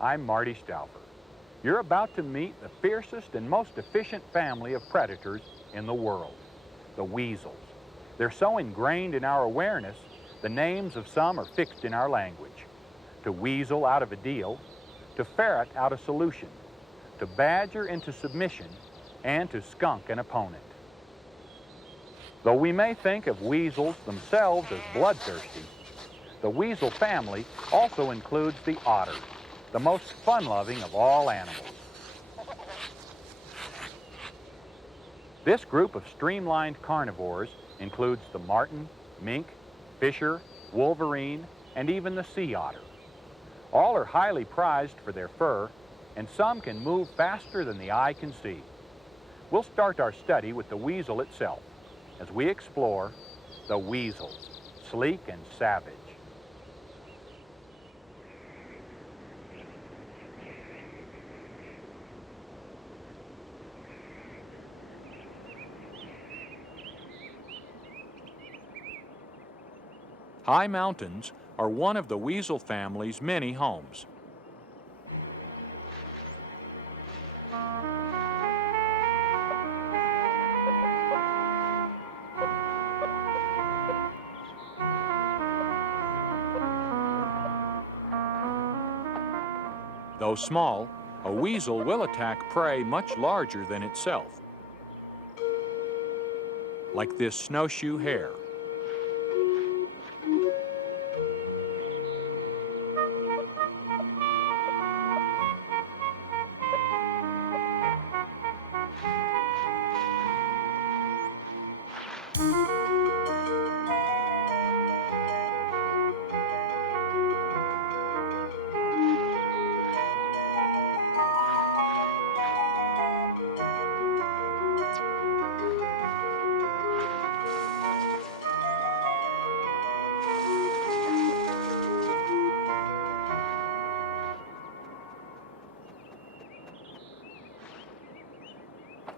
I'm Marty Stouffer. You're about to meet the fiercest and most efficient family of predators in the world, the weasels. They're so ingrained in our awareness, the names of some are fixed in our language. To weasel out of a deal, to ferret out a solution, to badger into submission, and to skunk an opponent. Though we may think of weasels themselves as bloodthirsty, the weasel family also includes the otter, the most fun-loving of all animals. This group of streamlined carnivores includes the marten, mink, fisher, wolverine, and even the sea otter. All are highly prized for their fur, and some can move faster than the eye can see. We'll start our study with the weasel itself as we explore the weasels, sleek and savage. High mountains are one of the weasel family's many homes. Though small, a weasel will attack prey much larger than itself, like this snowshoe hare.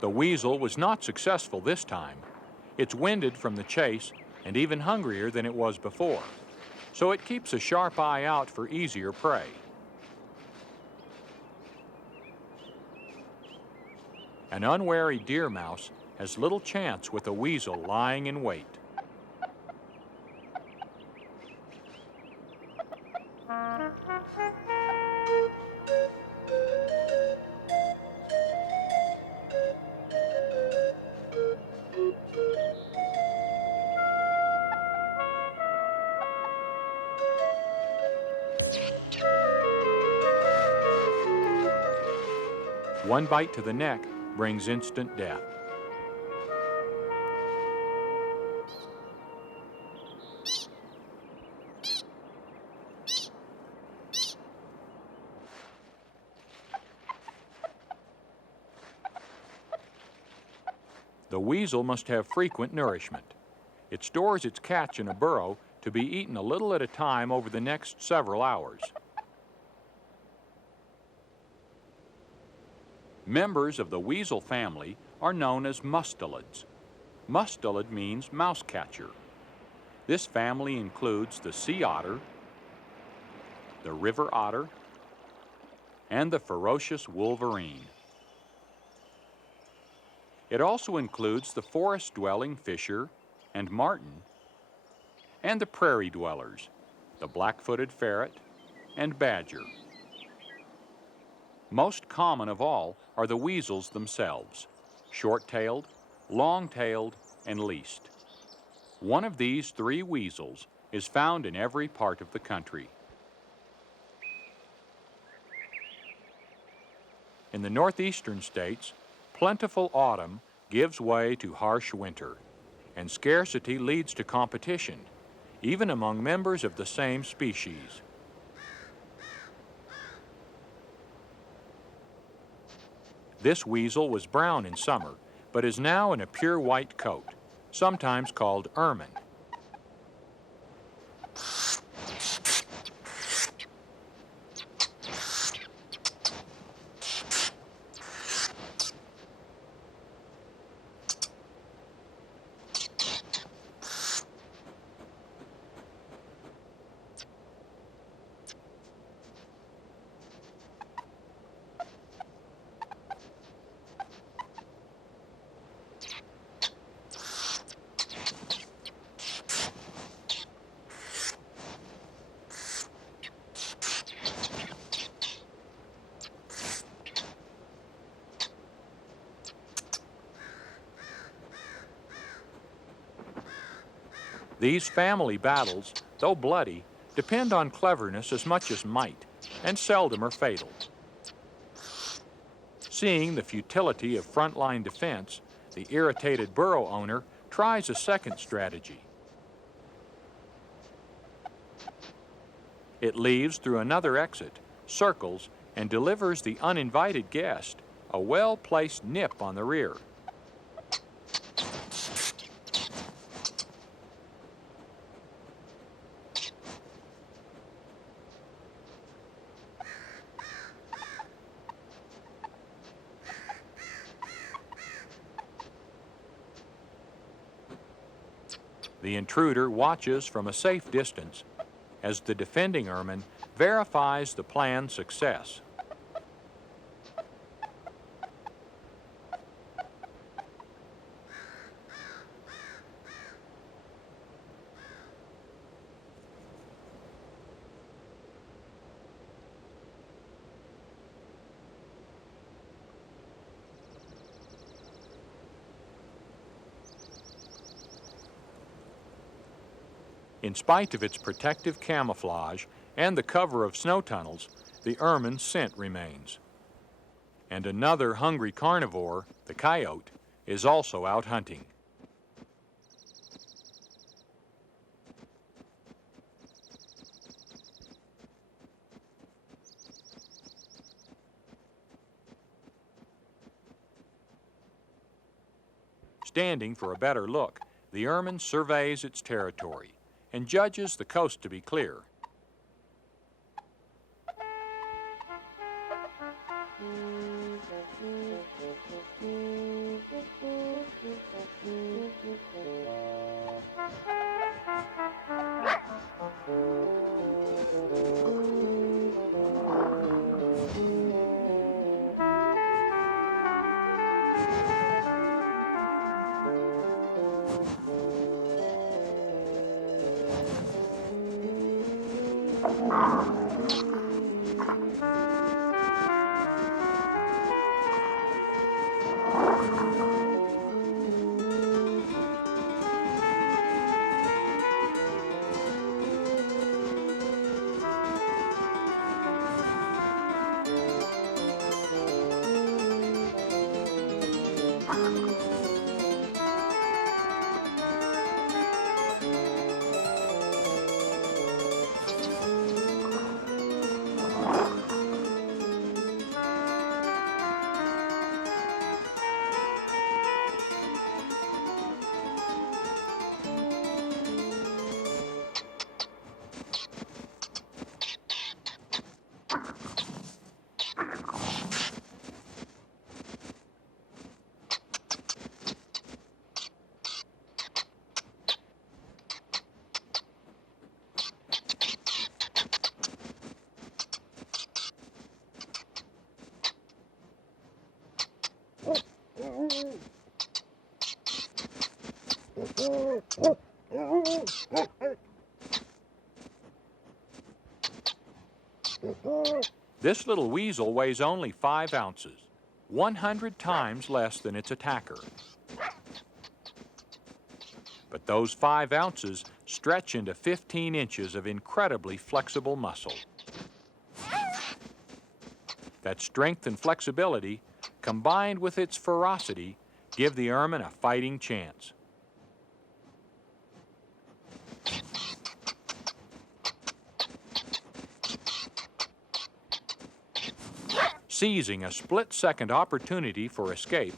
The weasel was not successful this time. It's winded from the chase and even hungrier than it was before, so it keeps a sharp eye out for easier prey. An unwary deer mouse has little chance with a weasel lying in wait. One bite to the neck brings instant death. The weasel must have frequent nourishment. It stores its catch in a burrow to be eaten a little at a time over the next several hours. Members of the weasel family are known as mustelids. Mustelid means mouse catcher. This family includes the sea otter, the river otter, and the ferocious wolverine. It also includes the forest-dwelling fisher and marten, and the prairie dwellers, the black-footed ferret, and badger. Most common of all are the weasels themselves, short-tailed, long-tailed, and least. One of these three weasels is found in every part of the country. In the northeastern states, plentiful autumn gives way to harsh winter, and scarcity leads to competition, even among members of the same species. This weasel was brown in summer, but is now in a pure white coat, sometimes called ermine. These family battles, though bloody, depend on cleverness as much as might, and seldom are fatal. Seeing the futility of frontline defense, the irritated burrow owner tries a second strategy. It leaves through another exit, circles, and delivers the uninvited guest a well-placed nip on the rear. The intruder watches from a safe distance as the defending ermine verifies the plan's success. In spite of its protective camouflage and the cover of snow tunnels, the ermine's scent remains. And another hungry carnivore, the coyote, is also out hunting. Standing for a better look, the ermine surveys its territory and judges the coast to be clear. This little weasel weighs only 5 ounces, 100 times less than its attacker. But those 5 ounces stretch into 15 inches of incredibly flexible muscle. That strength and flexibility, combined with its ferocity, give the ermine a fighting chance. Seizing a split-second opportunity for escape,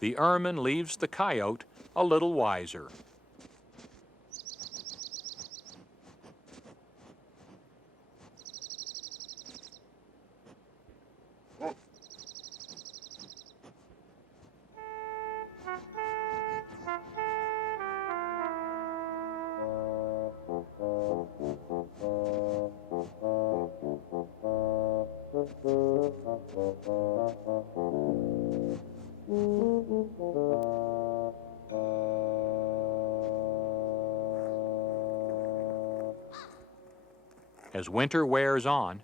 the ermine leaves the coyote a little wiser. As winter wears on,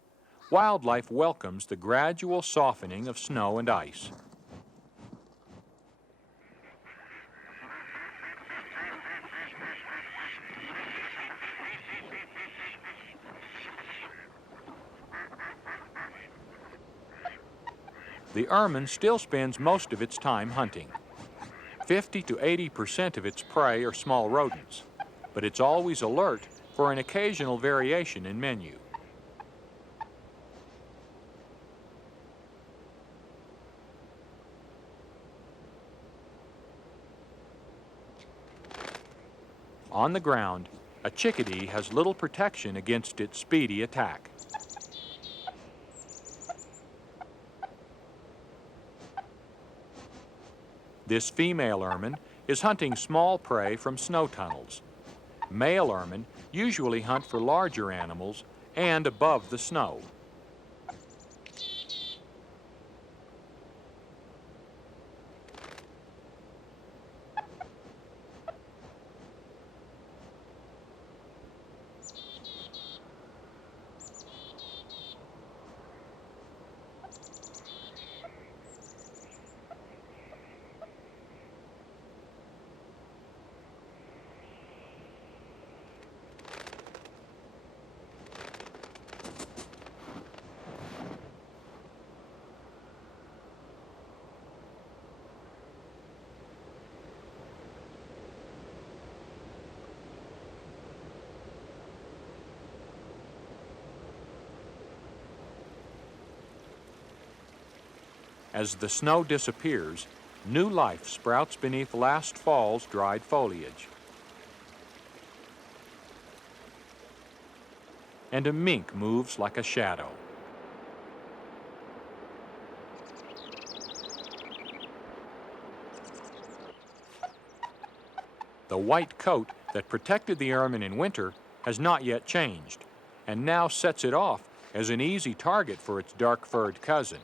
wildlife welcomes the gradual softening of snow and ice. The ermine still spends most of its time hunting. 50 to 80% of its prey are small rodents, but it's always alert for an occasional variation in menu. On the ground, a chickadee has little protection against its speedy attack. This female ermine is hunting small prey from snow tunnels. Male ermine usually hunt for larger animals and above the snow. As the snow disappears, new life sprouts beneath last fall's dried foliage. And a mink moves like a shadow. The white coat that protected the ermine in winter has not yet changed, and now sets it off as an easy target for its dark-furred cousin.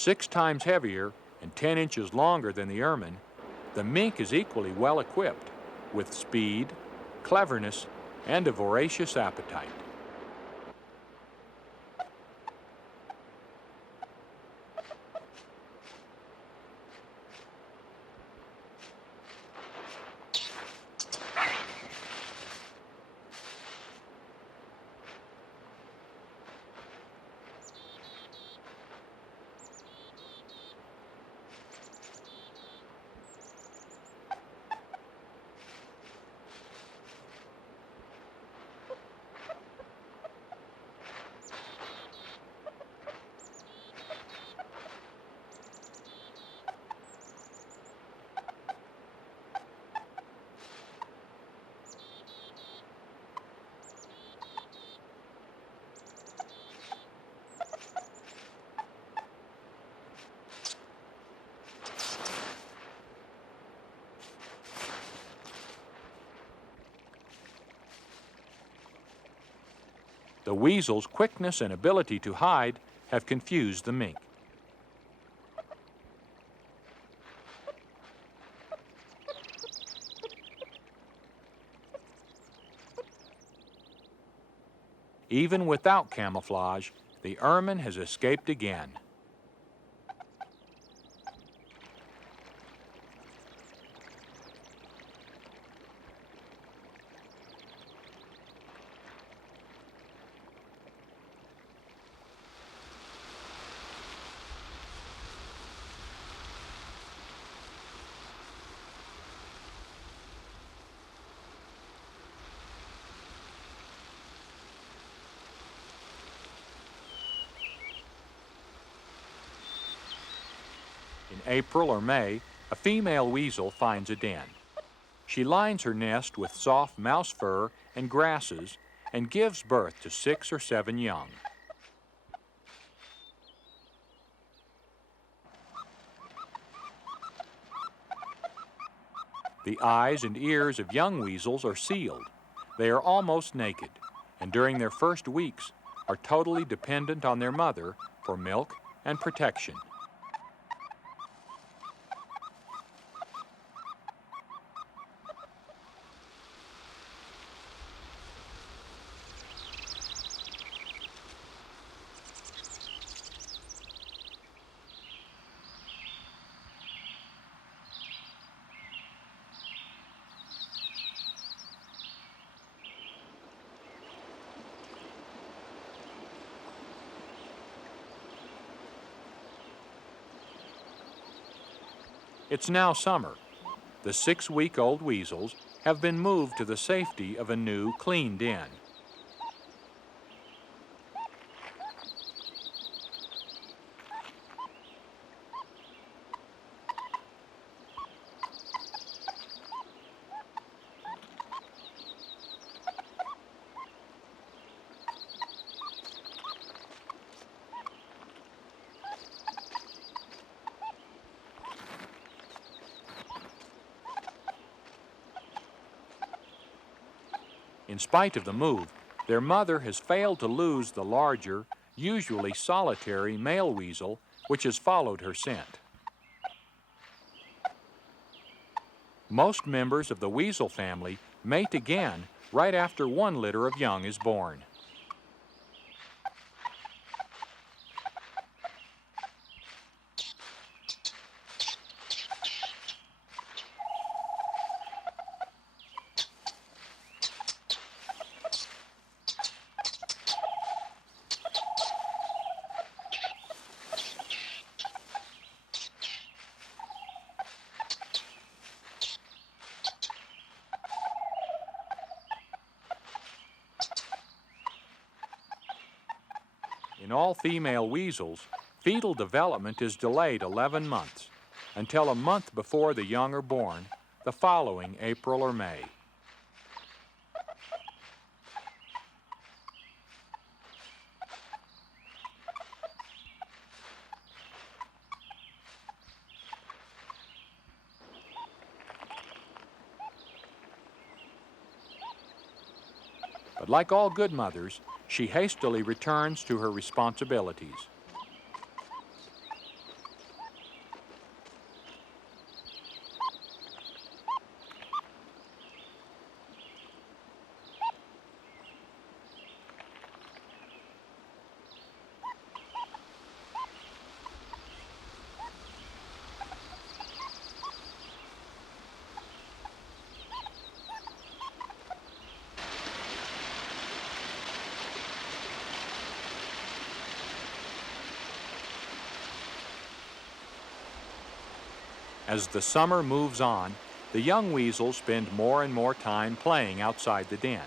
Six times heavier and 10 inches longer than the ermine, the mink is equally well equipped with speed, cleverness, and a voracious appetite. The weasel's quickness and ability to hide have confused the mink. Even without camouflage, the ermine has escaped again. In April or May, a female weasel finds a den. She lines her nest with soft mouse fur and grasses and gives birth to 6 or 7 young. The eyes and ears of young weasels are sealed. They are almost naked, and during their first weeks are totally dependent on their mother for milk and protection. It's now summer. The 6-week-old weasels have been moved to the safety of a new, clean den. In spite of the move, their mother has failed to lose the larger, usually solitary male weasel which has followed her scent. Most members of the weasel family mate again right after one litter of young is born. In all female weasels, fetal development is delayed 11 months, until a month before the young are born, the following April or May. But like all good mothers, she hastily returns to her responsibilities. As the summer moves on, the young weasels spend more and more time playing outside the den.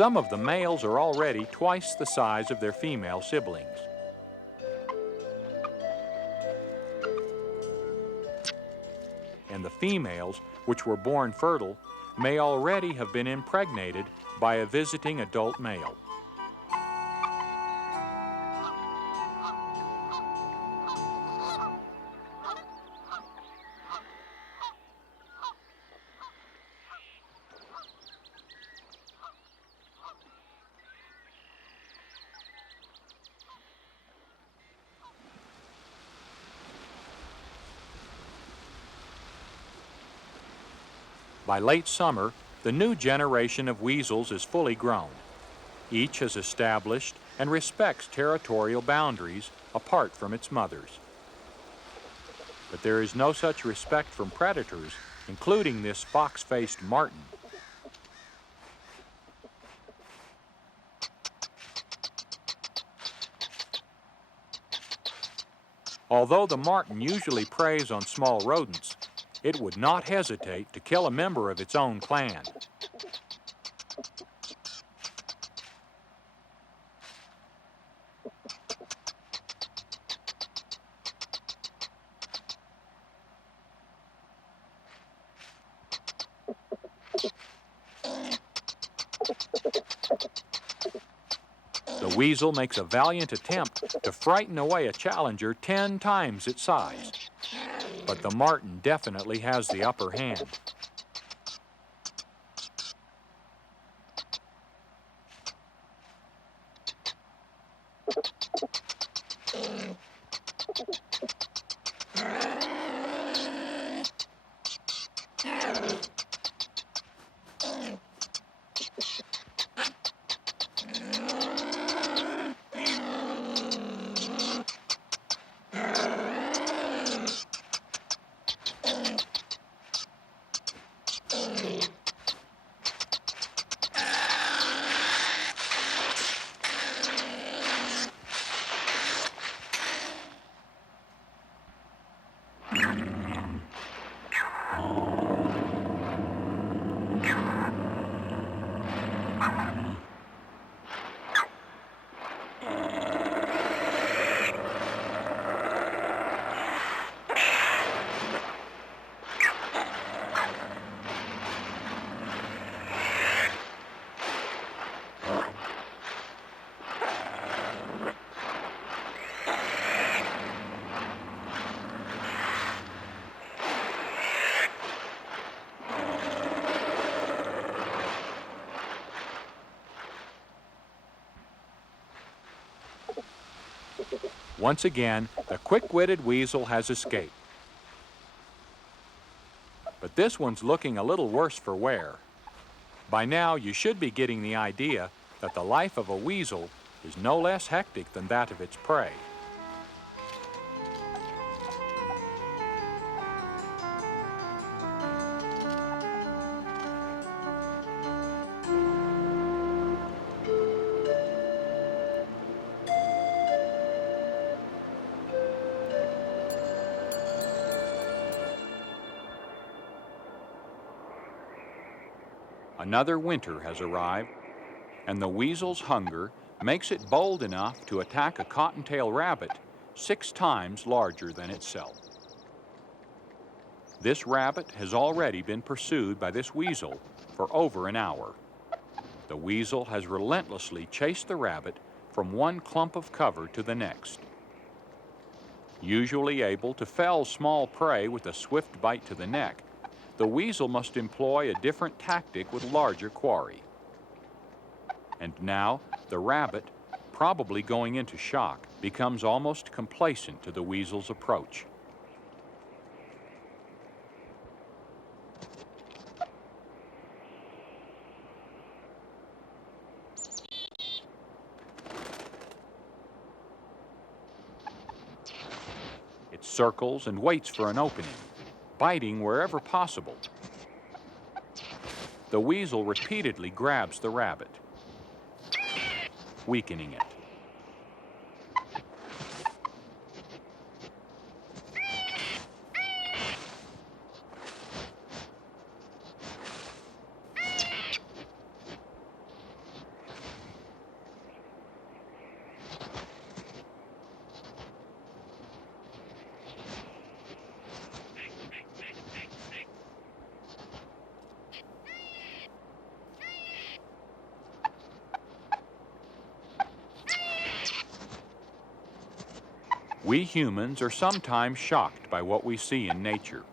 Some of the males are already twice the size of their female siblings. and the females, which were born fertile, may already have been impregnated by a visiting adult male. By late summer, the new generation of weasels is fully grown. Each has established and respects territorial boundaries apart from its mothers. But there is no such respect from predators, including this fox-faced marten. Although the marten usually preys on small rodents, it would not hesitate to kill a member of its own clan. The weasel makes a valiant attempt to frighten away a challenger 10 times its size. But the marten definitely has the upper hand. Once again, the quick-witted weasel has escaped. But this one's looking a little worse for wear. By now, you should be getting the idea that the life of a weasel is no less hectic than that of its prey. Another winter has arrived, and the weasel's hunger makes it bold enough to attack a cottontail rabbit 6 times larger than itself. This rabbit has already been pursued by this weasel for over an hour. The weasel has relentlessly chased the rabbit from one clump of cover to the next. Usually able to fell small prey with a swift bite to the neck, the weasel must employ a different tactic with larger quarry. And now, the rabbit, probably going into shock, becomes almost complacent to the weasel's approach. It circles and waits for an opening, biting wherever possible. The weasel repeatedly grabs the rabbit, weakening it. We humans are sometimes shocked by what we see in nature.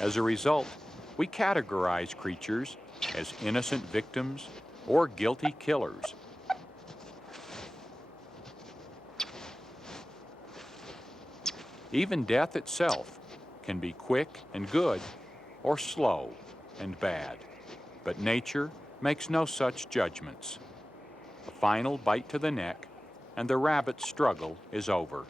As a result, we categorize creatures as innocent victims or guilty killers. Even death itself can be quick and good or slow and bad. But nature makes no such judgments. A final bite to the neck, and the rabbit's struggle is over.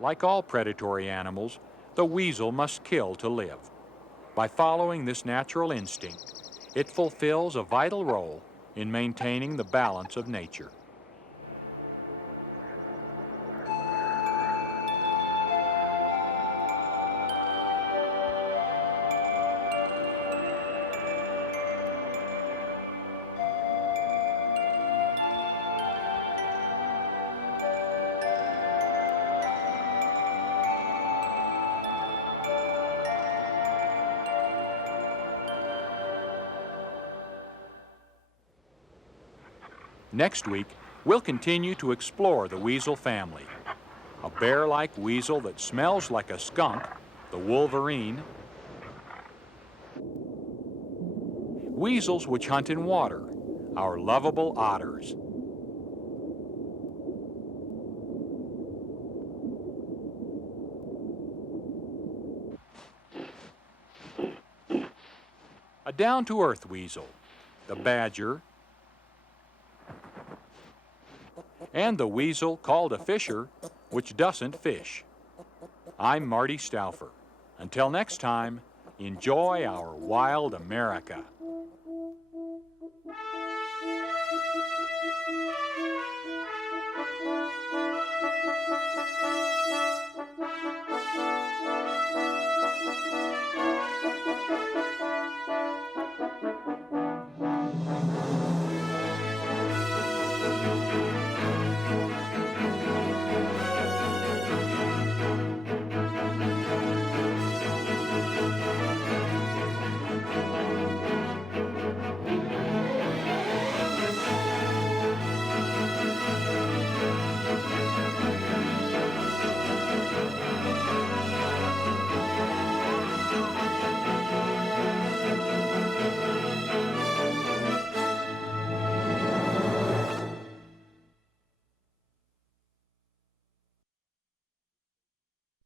Like all predatory animals, the weasel must kill to live. By following this natural instinct, it fulfills a vital role in maintaining the balance of nature. Next week, we'll continue to explore the weasel family. A bear-like weasel that smells like a skunk, the wolverine. Weasels which hunt in water, our lovable otters. A down-to-earth weasel, the badger, and the weasel called a fisher, which doesn't fish. I'm Marty Stouffer. Until next time, enjoy our wild America.